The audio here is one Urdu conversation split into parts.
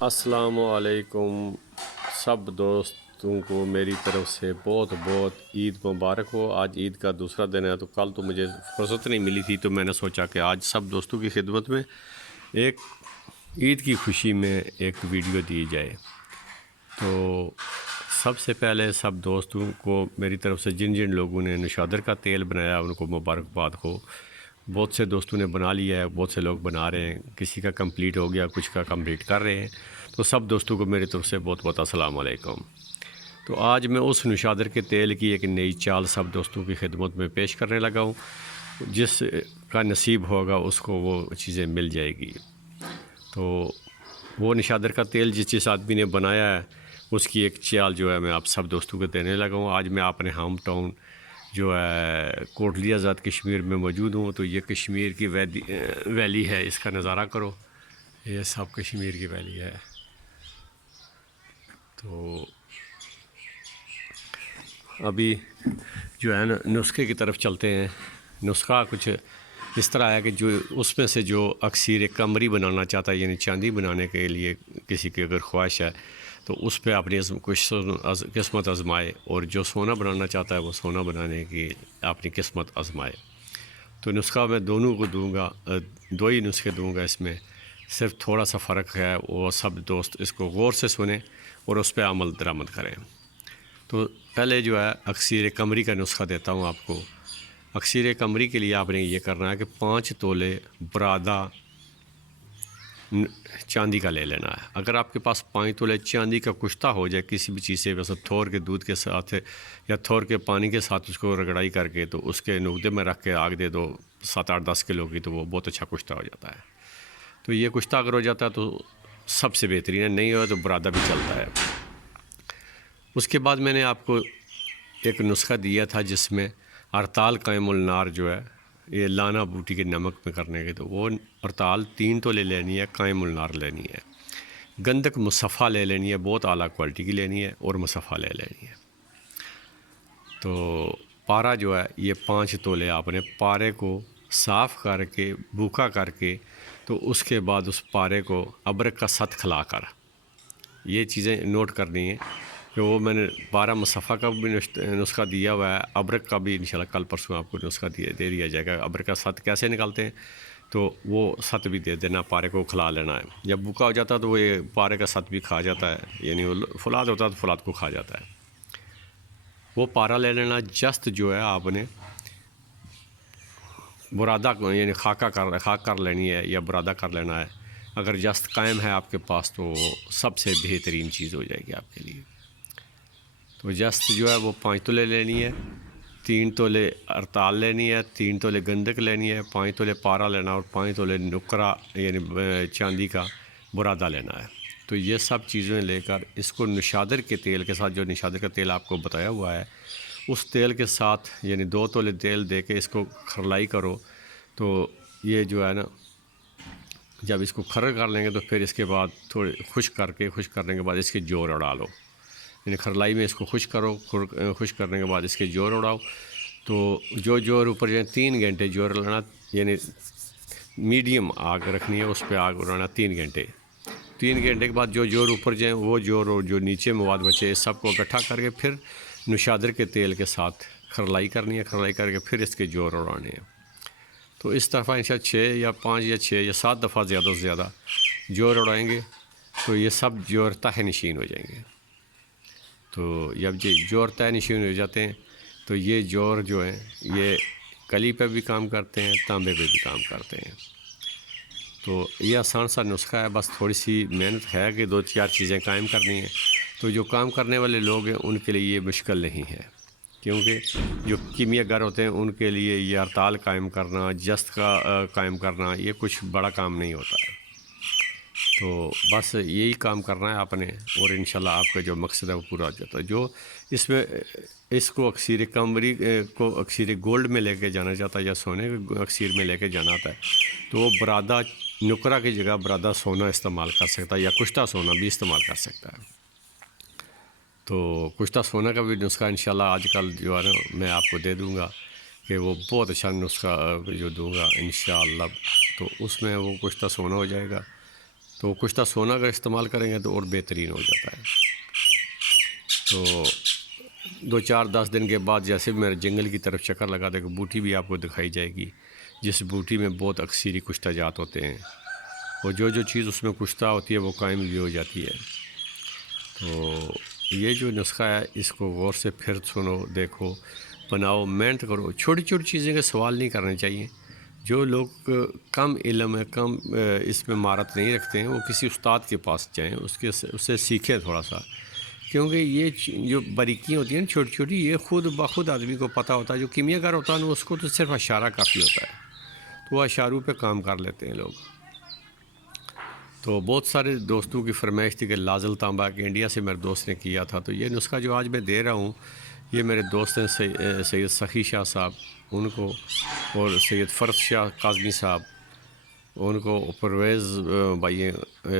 السلام علیکم سب دوستوں کو میری طرف سے بہت بہت عید مبارک ہو۔ آج عید کا دوسرا دن ہے، تو کل تو مجھے فرصت نہیں ملی تھی، تو میں نے سوچا کہ آج سب دوستوں کی خدمت میں ایک عید کی خوشی میں ایک ویڈیو دی جائے۔ تو سب سے پہلے سب دوستوں کو میری طرف سے جن جن لوگوں نے نشادر کا تیل بنایا ان کو مبارکباد ہو۔ بہت سے دوستوں نے بنا لیا ہے، بہت سے لوگ بنا رہے ہیں، کسی کا کمپلیٹ ہو گیا، کچھ کا کمپلیٹ کر رہے ہیں۔ تو سب دوستوں کو میری طرف سے بہت بہت السلام علیکم۔ تو آج میں اس نشادر کے تیل کی ایک نئی چال سب دوستوں کی خدمت میں پیش کرنے لگا ہوں۔ جس کا نصیب ہوگا اس کو وہ چیزیں مل جائے گی۔ تو وہ نشادر کا تیل جس آدمی نے بنایا ہے اس کی ایک چال جو ہے میں آپ سب دوستوں کو دینے لگا ہوں۔ آج میں اپنے ہوم ٹاؤن جو ہے کوٹلی آزاد کشمیر میں موجود ہوں۔ تو یہ کشمیر کی ویلی ہے، اس کا نظارہ کرو، یہ سب کشمیر کی ویلی ہے۔ تو ابھی جو ہے نا نسخے کی طرف چلتے ہیں۔ نسخہ کچھ اس طرح ہے کہ جو اس میں سے جو اکثیر قمری بنانا چاہتا ہے، یعنی چاندی بنانے کے لیے کسی کی اگر خواہش ہے تو اس پہ اپنی کچھ قسمت آزمائے، اور جو سونا بنانا چاہتا ہے وہ سونا بنانے کی اپنی قسمت آزمائے۔ تو نسخہ میں دونوں کو دوں گا، دو ہی نسخے دوں گا۔ اس میں صرف تھوڑا سا فرق ہے، وہ سب دوست اس کو غور سے سنیں اور اس پہ عمل درآمد کریں۔ تو پہلے جو ہے اکثیر قمری کا نسخہ دیتا ہوں آپ کو۔ اکثیر قمری کے لیے آپ نے یہ کرنا ہے کہ 5 تولے برادہ چاندی کا لے لینا ہے۔ اگر آپ کے پاس 5 تولے چاندی کا کشتہ ہو جائے کسی بھی چیز سے، ویسے تھور کے دودھ کے ساتھ یا تھور کے پانی کے ساتھ اس کو رگڑائی کر کے تو اس کے نقدے میں رکھ کے آگ دے دو 7 8 10 کلو کی، تو وہ بہت اچھا کشتہ ہو جاتا ہے۔ تو یہ کشتہ اگر ہو جاتا ہے تو سب سے بہترین ہے، نہیں ہو تو برادہ بھی چلتا ہے۔ اس کے بعد میں نے آپ کو ایک نسخہ دیا تھا جس میں ارتال قائم النار جو ہے یہ لانا بوٹی کے نمک میں کرنے کے، تو وہ ارتال 3 تولے لینی ہے، قائم النار لینی ہے، گندک مصفہ لے لینی ہے، بہت اعلیٰ کوالٹی کی لینی ہے، اور مصفہ لے لینی ہے۔ تو پارا جو ہے یہ 5 تولے آپ نے پارے کو صاف کر کے بوکا کر کے، تو اس کے بعد اس پارے کو ابرک کا ست کھلا کر، یہ چیزیں نوٹ کرنی ہیں کہ وہ میں نے 12 مصفہ کا بھی نسخہ دیا ہوا ہے، ابرک کا بھی انشاءاللہ کل پرسوں آپ کو نسخہ دے دیا جائے گا۔ ابرک کا ست کیسے نکالتے ہیں تو وہ ست بھی دے دینا، پارے کو کھلا لینا ہے۔ جب بوکا ہو جاتا ہے تو وہ یہ پارے کا ست بھی کھا جاتا ہے، یعنی وہ فولاد ہوتا ہے تو فولاد کو کھا جاتا ہے۔ وہ پارا لے لینا۔ جست جو ہے آپ نے برادہ یعنی خاک کر لینی ہے یا برادہ کر لینا ہے۔ اگر جست قائم ہے آپ کے پاس تو سب سے بہترین چیز ہو جائے گی آپ کے لیے۔ تو جست جو ہے وہ 5 تولے لینی ہے، 3 تولے ارتال لینی ہے، 3 تولے گندک لینی ہے، 5 تولے پارا لینا، اور 5 تولے نکرا یعنی چاندی کا برادہ لینا ہے۔ تو یہ سب چیزیں لے کر اس کو نشادر کے تیل کے ساتھ، جو نشادر کا تیل آپ کو بتایا ہوا ہے اس تیل کے ساتھ، یعنی 2 تولے تیل دے کے اس کو کھرلائی کرو۔ تو یہ جو ہے نا جب اس کو کھر کر لیں گے تو پھر اس کے بعد تھوڑے خشک کرنے کے بعد اس کے جوڑ اڑا لو، یعنی کھرلائی میں اس کو خشک کرو، خشک کرنے کے بعد اس کے جوڑ اڑاؤ۔ تو جو جوڑ اوپر جائیں 3 گھنٹے جوڑ اڑانا، یعنی میڈیم آگ رکھنی ہے، اس پہ آگ اڑانا 3 گھنٹے۔ 3 گھنٹے کے بعد جو جوڑ اوپر جائیں وہ جوڑ اور جو نیچے مواد بچے اس سب کو اکٹھا کر کے پھر نشادر کے تیل کے ساتھ کھرلائی کرنی ہے، کھرلائی کر کے پھر اس کے جوڑ اڑانے ہیں۔ تو اس طرح انشاءاللہ 6 یا 5 یا 6 یا 7 دفعہ زیادہ سے زیادہ جوڑ اڑائیں گے تو یہ سب جوڑ تہ نشین ہو جائیں گے۔ تو جب یہ جوڑ تہ نشین ہو جاتے ہیں تو یہ جوڑ جو ہیں یہ کلی پہ بھی کام کرتے ہیں، تانبے پہ بھی کام کرتے ہیں۔ تو یہ آسان سا نسخہ ہے، بس تھوڑی سی محنت ہے کہ 2 4 چیزیں قائم کرنی ہیں۔ تو جو کام کرنے والے لوگ ہیں ان کے لیے یہ مشکل نہیں ہے، کیونکہ جو کیمیا گر ہوتے ہیں ان کے لیے یہ ارتال قائم کرنا، جست کا قائم کرنا یہ کچھ بڑا کام نہیں ہوتا ہے۔ تو بس یہی کام کرنا ہے آپ نے، اور انشاءاللہ آپ کا جو مقصد ہے وہ پورا ہو جاتا ہے۔ جو اس میں اس کو اکثیر قمری کو اکثیر گولڈ میں لے کے جانا چاہتا ہے یا سونے کے اکثیر میں لے کے جانا آتا ہے تو وہ برادہ نکرا کی جگہ برادہ سونا استعمال کر سکتا ہے، یا کشتہ سونا بھی استعمال کر سکتا ہے۔ تو کشتہ سونا کا بھی نسخہ انشاءاللہ آج کل جو ہے نا میں آپ کو دے دوں گا، کہ وہ بہت اچھا نسخہ جو دوں گا انشاءاللہ۔ تو اس میں وہ کشتہ سونا ہو جائے گا۔ تو کشتہ سونا اگر استعمال کریں گے تو اور بہترین ہو جاتا ہے۔ تو 2-4-10 دن کے بعد جیسے میرے جنگل کی طرف چکر لگا دے کہ بوٹی بھی آپ کو دکھائی جائے گی، جس بوٹی میں بہت اکثری کشتہ جات ہوتے ہیں، اور جو چیز اس میں کشتہ ہوتی ہے وہ قائم بھی ہو جاتی ہے۔ تو یہ جو نسخہ ہے اس کو غور سے پھر سنو، دیکھو، بناؤ، محنت کرو۔ چھوٹی چھوٹی چیزیں کے سوال نہیں کرنے چاہیے۔ جو لوگ کم علم ہے، کم اس میں مہارت نہیں رکھتے ہیں، وہ کسی استاد کے پاس جائیں، اس سے سیکھیں تھوڑا سا، کیونکہ یہ جو باریکیاں ہوتی ہیں نا چھوٹی چھوٹی، یہ خود بخود آدمی کو پتہ ہوتا ہے۔ جو کیمیا گر ہوتا ہے نا اس کو تو صرف اشارہ کافی ہوتا ہے، تو وہ اشاروں پہ کام کر لیتے ہیں لوگ۔ تو بہت سارے دوستوں کی فرمائش تھی کہ لازل تانبا کہ انڈیا سے میرے دوست نے کیا تھا، تو یہ نسخہ جو آج میں دے رہا ہوں یہ میرے دوست ہیں سید سخی شاہ صاحب، ان کو، اور سید فرد شاہ قاظمی صاحب، ان کو، پرویز بھائی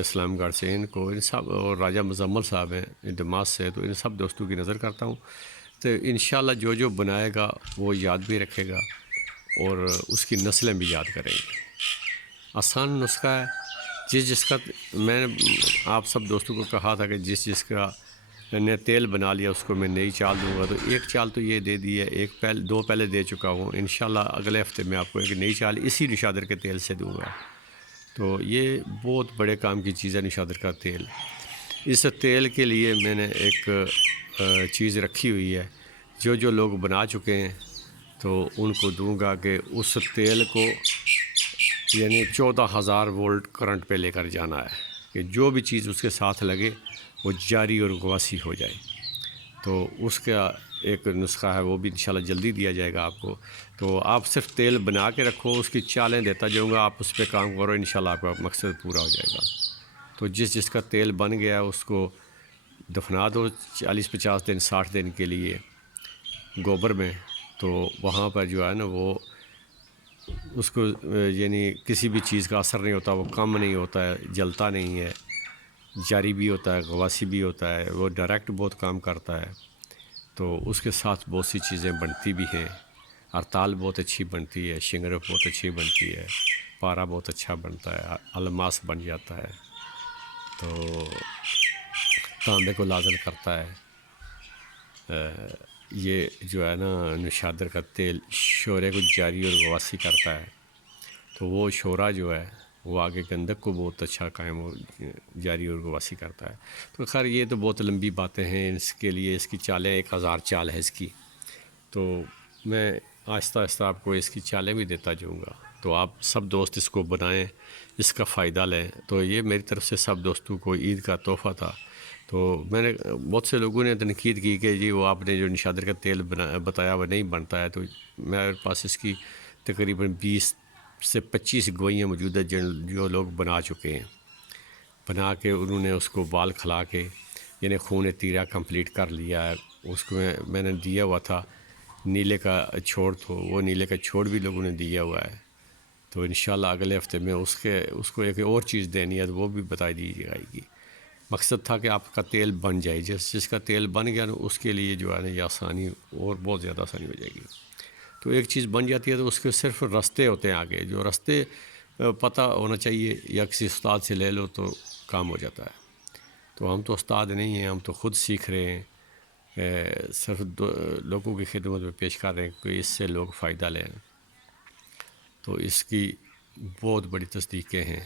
اسلام گڑھ سے، ان کو، ان سب، اور راجہ مزمل صاحب ہیں دماغ سے، تو ان سب دوستوں کی نظر کرتا ہوں۔ تو انشاءاللہ جو بنائے گا وہ یاد بھی رکھے گا اور اس کی نسلیں بھی یاد کریں گی۔ آسان نسخہ ہے، جس کا میں نے آپ سب دوستوں کو کہا تھا کہ جس کا نے تیل بنا لیا اس کو میں نئی چال دوں گا، تو ایک چال تو یہ دے دی ہے، دو پہلے دے چکا ہوں، انشاءاللہ اگلے ہفتے میں آپ کو ایک نئی چال اسی نشادر کے تیل سے دوں گا۔ تو یہ بہت بڑے کام کی چیز ہے نشادر کا تیل۔ اس تیل کے لیے میں نے ایک چیز رکھی ہوئی ہے، جو لوگ بنا چکے ہیں تو ان کو دوں گا کہ اس تیل کو یعنی 14,000 وولٹ کرنٹ پہ لے کر جانا ہے، کہ جو بھی چیز اس کے ساتھ لگے وہ جاری اور گواسی ہو جائے۔ تو اس کا ایک نسخہ ہے، وہ بھی انشاءاللہ جلدی دیا جائے گا آپ کو۔ تو آپ صرف تیل بنا کے رکھو، اس کی چالیں دیتا جاؤں گا، آپ اس پہ کام کرو، انشاءاللہ آپ کا مقصد پورا ہو جائے گا۔ تو جس کا تیل بن گیا اس کو دفنا دو 40-50 دن 60 دن کے لیے گوبر میں، تو وہاں پر جو ہے نا وہ اس کو یعنی کسی بھی چیز کا اثر نہیں ہوتا، وہ کم نہیں ہوتا ہے، جلتا نہیں ہے، جاری بھی ہوتا ہے، گواسی بھی ہوتا ہے، وہ ڈائریکٹ بہت کام کرتا ہے۔ تو اس کے ساتھ بہت سی چیزیں بنتی بھی ہیں، ہرتال بہت اچھی بنتی ہے، شنگرف بہت اچھی بنتی ہے، پارا بہت اچھا بنتا ہے، الماس بن جاتا ہے، تو تانبے کو لازل کرتا ہے۔ یہ جو ہے نا نشادر کا تیل شورے کو جاری اور گواسی کرتا ہے، تو وہ شورا جو ہے وہ آگے گندک کو بہت اچھا قائم اور جاری اور گواسی کرتا ہے۔ تو خیر یہ تو بہت لمبی باتیں ہیں، اس کے لیے اس کی چالیں 1000 چال ہے اس کی، تو میں آہستہ آہستہ آپ کو اس کی چالیں بھی دیتا جاؤں گا، تو آپ سب دوست اس کو بنائیں، اس کا فائدہ لیں۔ تو یہ میری طرف سے سب دوستوں کو عید کا تحفہ تھا۔ تو میں نے بہت سے لوگوں نے تنقید کی کہ جی وہ آپ نے جو نشادر کا تیل بتایا وہ نہیں بنتا ہے، تو میرے پاس اس کی تقریباً 20 سے 25 گوئیاں موجود ہیں جو لوگ بنا چکے ہیں، بنا کے انہوں نے اس کو بال کھلا کے یعنی خون تیرہ کمپلیٹ کر لیا ہے۔ اس کو میں نے دیا ہوا تھا نیلے کا چھوڑ، تو وہ نیلے کا چھوڑ بھی لوگوں نے دیا ہوا ہے، تو انشاءاللہ اگلے ہفتے میں اس کو ایک اور چیز دینی ہے، تو وہ بھی بتا دی جائے گی۔ مقصد تھا کہ آپ کا تیل بن جائے، جس کا تیل بن گیا نا اس کے لیے جو ہے نا یہ آسانی اور بہت زیادہ آسانی ہو جائے گی۔ تو ایک چیز بن جاتی ہے تو اس کے صرف رستے ہوتے ہیں آگے، جو رستے پتہ ہونا چاہیے یا کسی استاد سے لے لو تو کام ہو جاتا ہے۔ تو ہم تو استاد نہیں ہیں، ہم تو خود سیکھ رہے ہیں، صرف لوگوں کی خدمت میں پیش کر رہے ہیں کہ اس سے لوگ فائدہ لیں۔ تو اس کی بہت بڑی تصدیقیں ہیں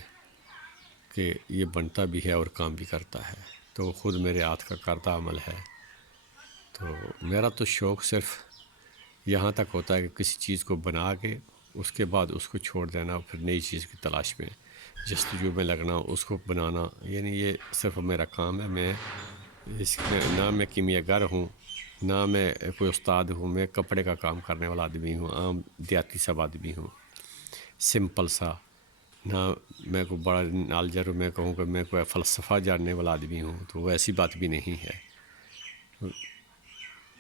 کہ یہ بنتا بھی ہے اور کام بھی کرتا ہے، تو خود میرے ہاتھ کا کردہ عمل ہے۔ تو میرا تو شوق صرف یہاں تک ہوتا ہے کہ کسی چیز کو بنا کے اس کے بعد اس کو چھوڑ دینا، پھر نئی چیز کی تلاش میں جستجو میں لگنا، اس کو بنانا، یعنی یہ صرف میرا کام ہے۔ میں اس میں نہ میں کیمیا گر ہوں، نہ میں کوئی استاد ہوں، میں کپڑے کا کام کرنے والا آدمی ہوں، عام دیہاتی سب آدمی ہوں، سمپل سا، نہ میں کو بڑا نالجر ہوں، میں کہوں کہ میں کوئی فلسفہ جاننے والا آدمی ہوں، تو وہ ایسی بات بھی نہیں ہے۔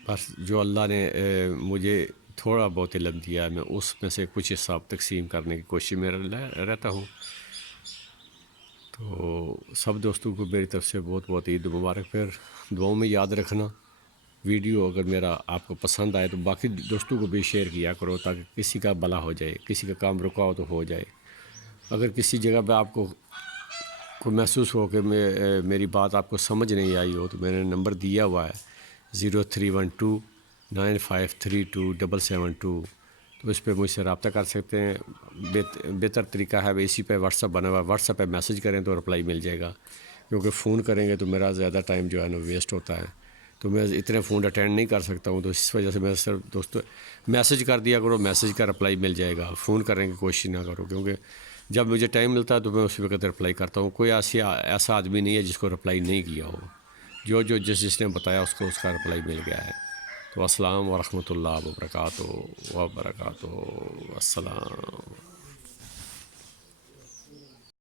بس جو اللہ نے مجھے تھوڑا بہت علم دیا ہے، میں اس میں سے کچھ حساب تقسیم کرنے کی کوشش میں رہتا ہوں۔ تو سب دوستوں کو میری طرف سے بہت بہت عید مبارک۔ پھر دعاؤں میں یاد رکھنا، ویڈیو اگر میرا آپ کو پسند آئے تو باقی دوستوں کو بھی شیئر کیا کرو، تاکہ کسی کا بھلا ہو جائے، کسی کا کام رکا ہو تو ہو جائے۔ اگر کسی جگہ پہ آپ کو کوئی محسوس ہو کہ میری بات آپ کو سمجھ نہیں آئی ہو تو میں نے نمبر دیا ہوا ہے 031295327772، تو اس پہ مجھ سے رابطہ کر سکتے ہیں۔ بہتر طریقہ ہے اسی پہ واٹس ایپ بنا ہوا ہے، واٹس ایپ پہ میسج کریں تو رپلائی مل جائے گا، کیونکہ فون کریں گے تو میرا زیادہ ٹائم جو ہے نا ویسٹ ہوتا ہے، تو میں اتنے فون اٹینڈ نہیں کر سکتا ہوں، تو اس وجہ سے میں صرف دوستوں میسج کر دیا کرو، میسج کا رپلائی مل جائے گا، فون کرنے کی کوشش نہ کرو، کیونکہ جب مجھے ٹائم ملتا ہے تو میں اسی وقت رپلائی کرتا ہوں۔ کوئی ایسا آدمی نہیں ہے جس کو رپلائی نہیں کیا ہو، جس نے بتایا اس کا رپلائی مل گیا ہے۔ تو السلام ورحمۃ اللہ وبرکاتہ السلام۔